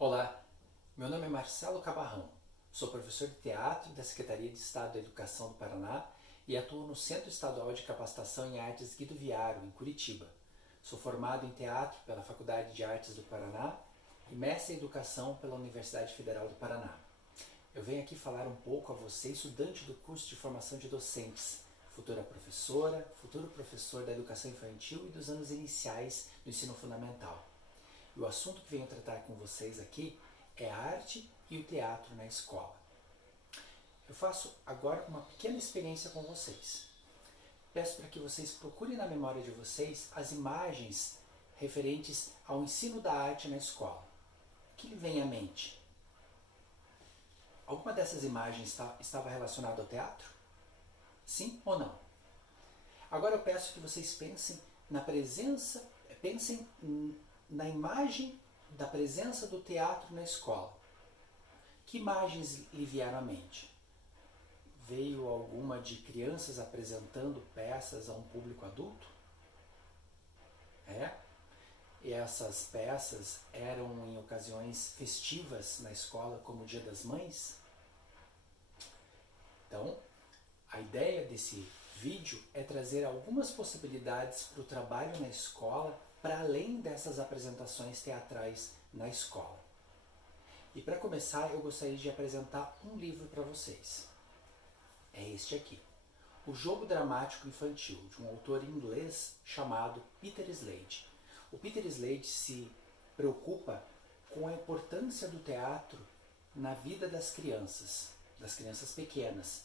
Olá, meu nome é Marcelo Cabarrão, sou professor de teatro da Secretaria de Estado da Educação do Paraná e atuo no Centro Estadual de Capacitação em Artes Guido Viaro, em Curitiba. Sou formado em teatro pela Faculdade de Artes do Paraná e mestre em educação pela Universidade Federal do Paraná. Eu venho aqui falar um pouco a você, estudante do curso de formação de docentes, futura professora, futuro professor da educação infantil e dos anos iniciais do ensino fundamental. E o assunto que venho tratar com vocês aqui é a arte e o teatro na escola. Eu faço agora uma pequena experiência com vocês. Peço para que vocês procurem na memória de vocês as imagens referentes ao ensino da arte na escola. O que lhe vem à mente? Alguma dessas imagens estava relacionada ao teatro? Sim ou não? Agora eu peço que vocês pensem na imagem da presença do teatro na escola. Que imagens lhe vieram à mente? Veio alguma de crianças apresentando peças a um público adulto? E essas peças eram em ocasiões festivas na escola, como o Dia das Mães? Então, a ideia desse vídeo é trazer algumas possibilidades para o trabalho na escola, para além dessas apresentações teatrais na escola. E para começar, eu gostaria de apresentar um livro para vocês. É este aqui, O Jogo Dramático Infantil, de um autor inglês chamado Peter Slade. O Peter Slade se preocupa com a importância do teatro na vida das crianças pequenas.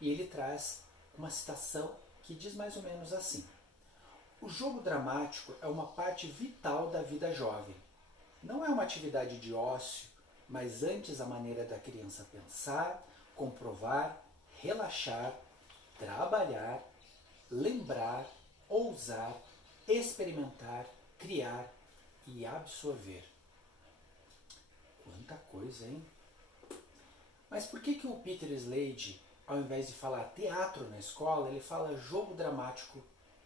E ele traz uma citação que diz mais ou menos assim: o jogo dramático é uma parte vital da vida jovem. Não é uma atividade de ócio, mas antes a maneira da criança pensar, comprovar, relaxar, trabalhar, lembrar, ousar, experimentar, criar e absorver. Quanta coisa, hein? Mas por que o Peter Slade, ao invés de falar teatro na escola, ele fala jogo dramático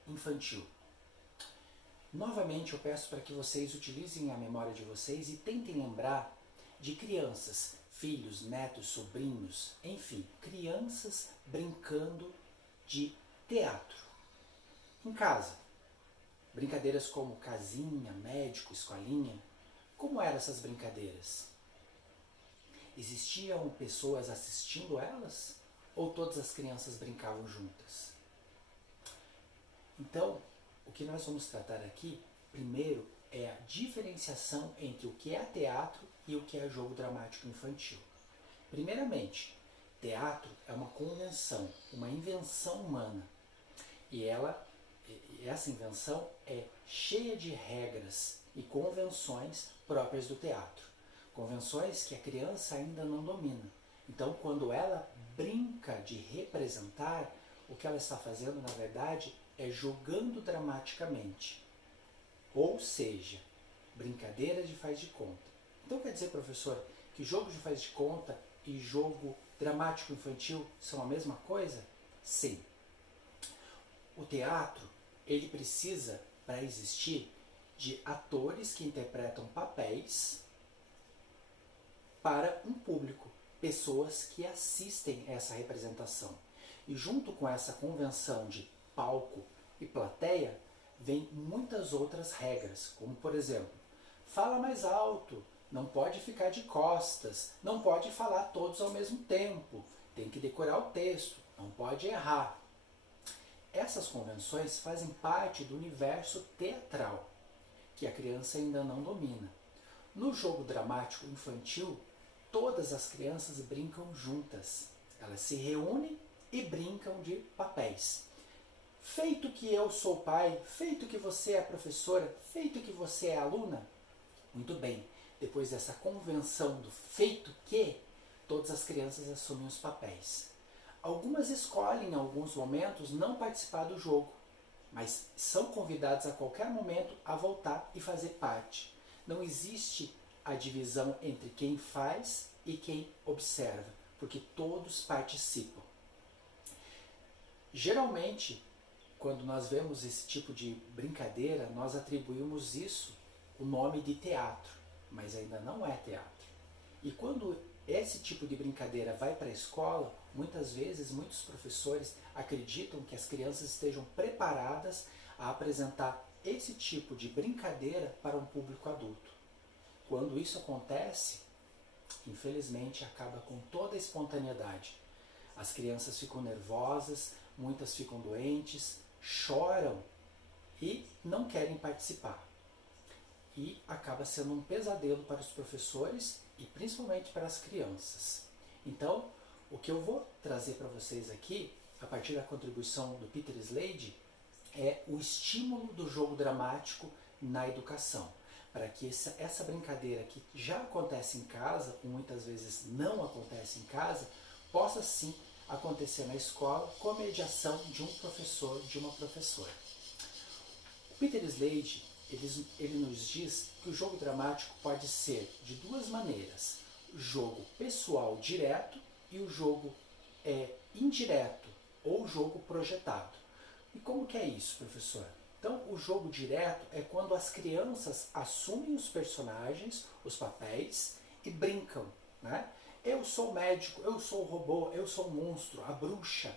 infantil? Novamente eu peço para que vocês utilizem a memória de vocês e tentem lembrar de crianças, filhos, netos, sobrinhos, enfim, crianças brincando de teatro. Em casa, brincadeiras como casinha, médico, escolinha. Como eram essas brincadeiras? Existiam pessoas assistindo elas? Ou todas as crianças brincavam juntas? Então, o que nós vamos tratar aqui, primeiro, é a diferenciação entre o que é teatro e o que é jogo dramático infantil. Primeiramente, teatro é uma convenção, uma invenção humana. E essa invenção é cheia de regras e convenções próprias do teatro. Convenções que a criança ainda não domina. Então, quando ela brinca de representar, o que ela está fazendo, na verdade, é jogando dramaticamente. Ou seja, brincadeira de faz de conta. Então quer dizer, professor, que jogo de faz de conta e jogo dramático infantil são a mesma coisa? Sim. O teatro, ele precisa, para existir, de atores que interpretam papéis para um público, pessoas que assistem essa representação. E junto com essa convenção de palco e plateia, vem muitas outras regras, como por exemplo, fala mais alto, não pode ficar de costas, não pode falar todos ao mesmo tempo, tem que decorar o texto, não pode errar. Essas convenções fazem parte do universo teatral, que a criança ainda não domina. No jogo dramático infantil, todas as crianças brincam juntas. Elas se reúnem e brincam de papéis. Feito que eu sou pai, feito que você é professora, feito que você é aluna, muito bem, depois dessa convenção do feito que, todas as crianças assumem os papéis. Algumas escolhem em alguns momentos não participar do jogo, mas são convidadas a qualquer momento a voltar e fazer parte. Não existe a divisão entre quem faz e quem observa, porque todos participam. Geralmente, quando nós vemos esse tipo de brincadeira, nós atribuímos isso o nome de teatro. mas ainda não é teatro. E quando esse tipo de brincadeira vai para a escola, muitas vezes muitos professores acreditam que as crianças estejam preparadas a apresentar esse tipo de brincadeira para um público adulto. Quando isso acontece, infelizmente acaba com toda a espontaneidade. As crianças ficam nervosas, muitas ficam doentes, choram e não querem participar. E acaba sendo um pesadelo para os professores e principalmente para as crianças. Então, o que eu vou trazer para vocês aqui, a partir da contribuição do Peter Slade, é o estímulo do jogo dramático na educação, para que essa brincadeira que já acontece em casa, ou muitas vezes não acontece em casa, possa sim acontecer na escola com a mediação de um professor, de uma professora. O Peter Slade, ele nos diz que o jogo dramático pode ser de duas maneiras: jogo pessoal direto e o jogo indireto, ou jogo projetado. E como que é isso, professor? Então, o jogo direto é quando as crianças assumem os personagens, os papéis, e brincam, né? Eu sou o médico, eu sou o robô, eu sou o monstro, a bruxa.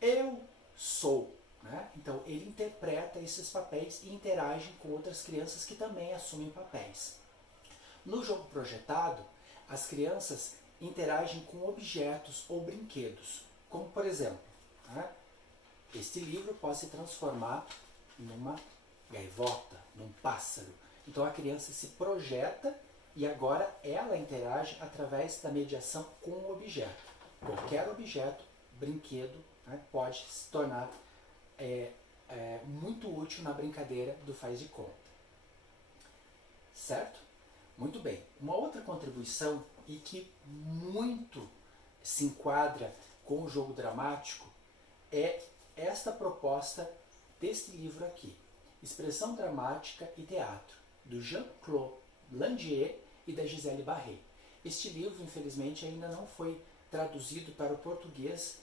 Eu sou, né? Então, ele interpreta esses papéis e interage com outras crianças que também assumem papéis. No jogo projetado, as crianças interagem com objetos ou brinquedos, como por exemplo, né? Este livro pode se transformar numa gaivota, num pássaro. Então a criança se projeta e agora ela interage através da mediação com o objeto. Qualquer objeto, brinquedo, né, pode se tornar muito útil na brincadeira do faz de conta. Certo? Muito bem. Uma outra contribuição e que muito se enquadra com o jogo dramático é esta proposta deste livro aqui, Expressão Dramática e Teatro, do Jean-Claude Landier e da Gisele Barré. Este livro, infelizmente, ainda não foi traduzido para o português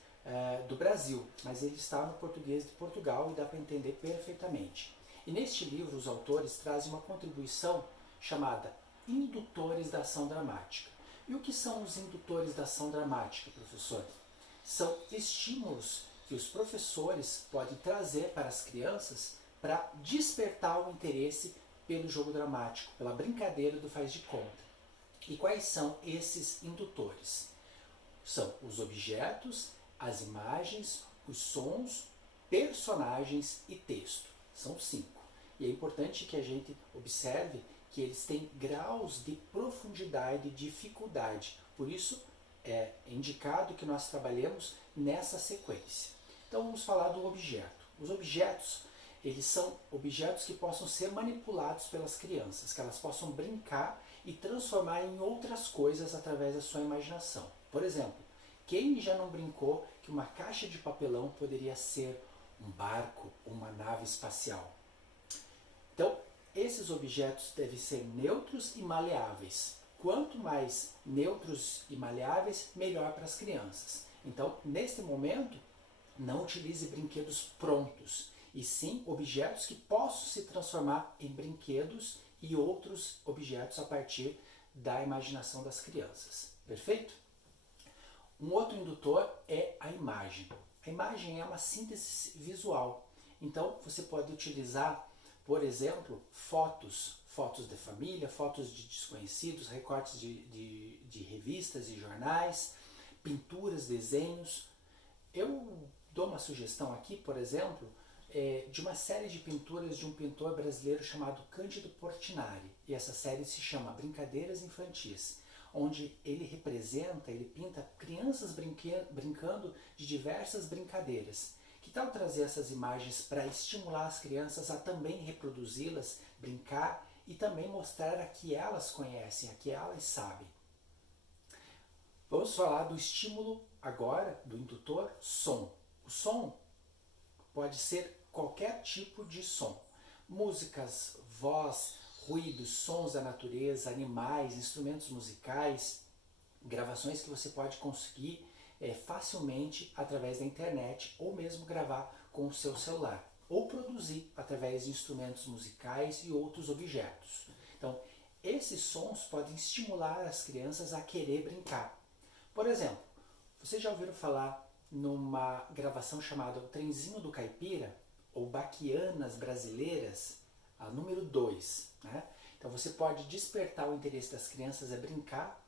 do Brasil, mas ele está no português de Portugal e dá para entender perfeitamente. E neste livro, os autores trazem uma contribuição chamada Indutores da Ação Dramática. E o que são os indutores da ação dramática, professor? São estímulos que os professores podem trazer para as crianças para despertar o interesse pelo jogo dramático, pela brincadeira do faz de conta. E quais são esses indutores? São os objetos, as imagens, os sons, personagens e texto. São 5. E é importante que a gente observe que eles têm graus de profundidade e dificuldade. Por isso, é indicado que nós trabalhemos nessa sequência. Então vamos falar do objeto. Os objetos, eles são objetos que possam ser manipulados pelas crianças, que elas possam brincar e transformar em outras coisas através da sua imaginação. Por exemplo, quem já não brincou que uma caixa de papelão poderia ser um barco ou uma nave espacial? Então, esses objetos devem ser neutros e maleáveis. Quanto mais neutros e maleáveis, melhor para as crianças. Então, neste momento, não utilize brinquedos prontos, e sim objetos que possam se transformar em brinquedos e outros objetos a partir da imaginação das crianças. Perfeito? Um outro indutor é a imagem. A imagem é uma síntese visual. Então, você pode utilizar, por exemplo, fotos de família, fotos de desconhecidos, recortes de revistas e jornais, pinturas, desenhos. Eu dou uma sugestão aqui, por exemplo, de uma série de pinturas de um pintor brasileiro chamado Cândido Portinari. E essa série se chama Brincadeiras Infantis, onde ele pinta crianças brincando de diversas brincadeiras. Que tal trazer essas imagens para estimular as crianças a também reproduzi-las, brincar e também mostrar a que elas conhecem, a que elas sabem? Vamos falar do estímulo agora, do indutor som. O som pode ser qualquer tipo de som. Músicas, voz, ruídos, sons da natureza, animais, instrumentos musicais, gravações que você pode conseguir facilmente através da internet ou mesmo gravar com o seu celular ou produzir através de instrumentos musicais e outros objetos. Então, Esses sons podem estimular as crianças a querer brincar. Por exemplo, vocês já ouviram falar numa gravação chamada O Trenzinho do Caipira, ou Baquianas Brasileiras, a número 2, né? Então você pode despertar o interesse das crianças a brincar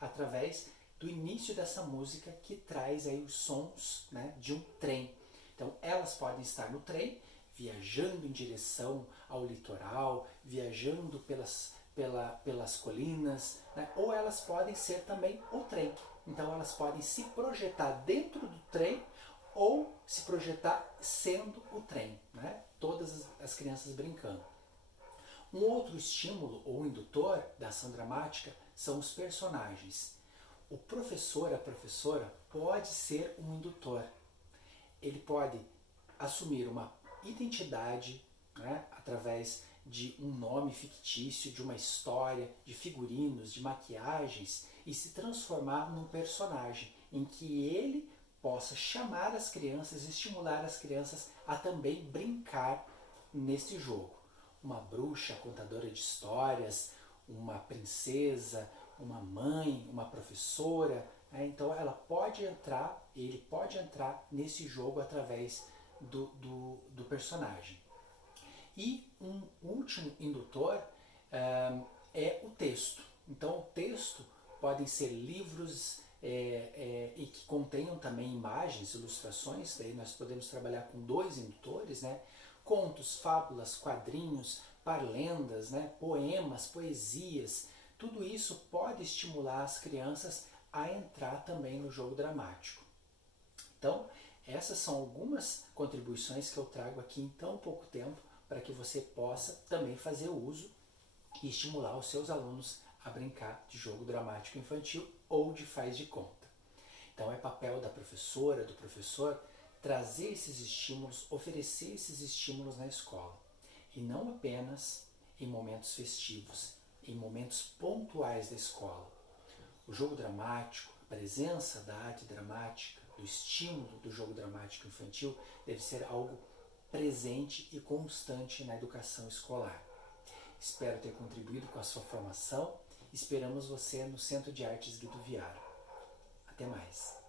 através do início dessa música que traz aí os sons, né, de um trem. Então elas podem estar no trem, viajando em direção ao litoral, viajando pelas colinas, né? Ou elas podem ser também o trem. Então elas podem se projetar dentro do trem ou se projetar sendo o trem, né? Todas as crianças brincando. Um outro estímulo ou indutor da ação dramática são os personagens. O professor, a professora, pode ser um indutor. Ele pode assumir uma identidade, né, através de um nome fictício, de uma história, de figurinos, de maquiagens, e se transformar num personagem em que ele possa chamar as crianças, estimular as crianças a também brincar nesse jogo. Uma bruxa contadora de histórias, uma princesa, uma mãe, uma professora, né? Então ela pode entrar, ele pode entrar nesse jogo através do personagem. E um último indutor é o texto. Então o texto podem ser livros e que contenham também imagens, ilustrações, daí nós podemos trabalhar com 2 indutores, né? Contos, fábulas, quadrinhos, parlendas, né? Poemas, poesias, tudo isso pode estimular as crianças a entrar também no jogo dramático. Então, essas são algumas contribuições que eu trago aqui em tão pouco tempo para que você possa também fazer uso e estimular os seus alunos a brincar de jogo dramático infantil ou de faz de conta. Então é papel da professora, do professor, trazer esses estímulos, oferecer esses estímulos na escola. E não apenas em momentos festivos, em momentos pontuais da escola. O jogo dramático, a presença da arte dramática, do estímulo do jogo dramático infantil deve ser algo presente e constante na educação escolar. Espero ter contribuído com a sua formação. Esperamos você no Centro de Artes Guido Viaro. Até mais!